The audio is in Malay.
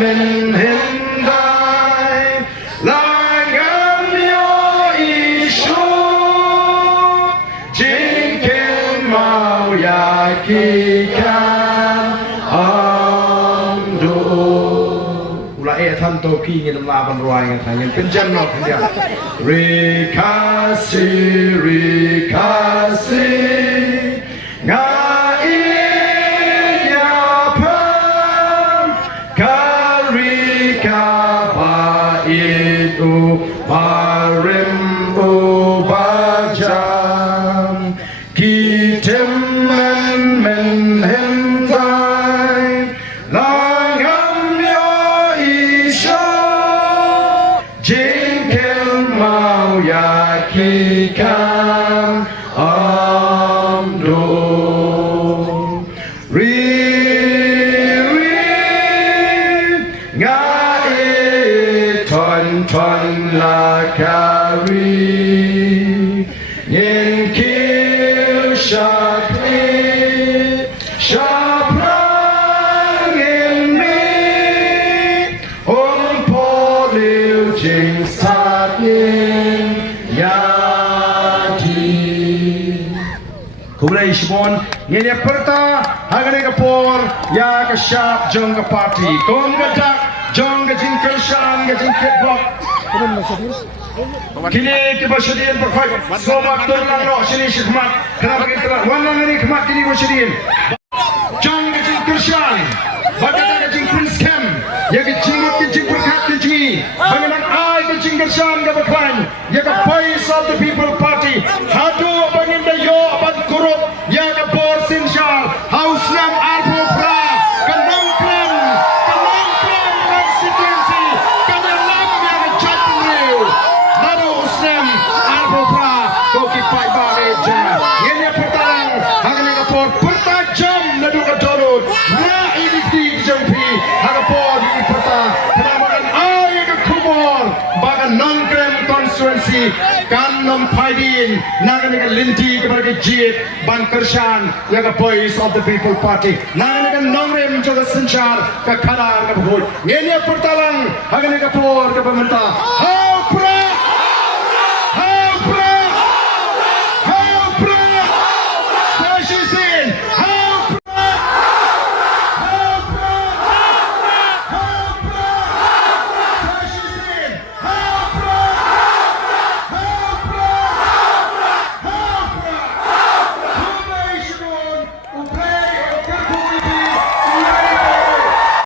men hindai langam yo isu jingken mau yakikan amdo ulaiท่านโตกี้เงินลาบันรายกันทางเงินเป็นจันนอกเดียวrikasi itu parimbu bajam kitem men hentai langam yo isyo jingkel mau yakikan amdo Tuan lakari Yinkil syakli Syaprang inmi Poliu jing satin yadi Kumulai Shimon Ngini perta Hagani kapor Ya kasyap jong kapati Kong gadak Jong gajing kershan gajing ketbok kini kebasyadian berkhidmat sobat tulang roh sini khidmat kenapa kita warna ini khidmat kini kebasyadian jong gajing kershan bagaimana gajing prince camp ya gajing berkat gajing bagaimana ai gajing kershan gabaklan ya ke voice of the people party hadu bagaimana yo abad kurup ya ke bor sinshal house nam alpo pra kan memfaidin naga linti kepada jit ban kershan yang ke voice of the people party naga nongrem juga sencar ke kadar ke bhut ini pertalang haga ke por ke pemerintah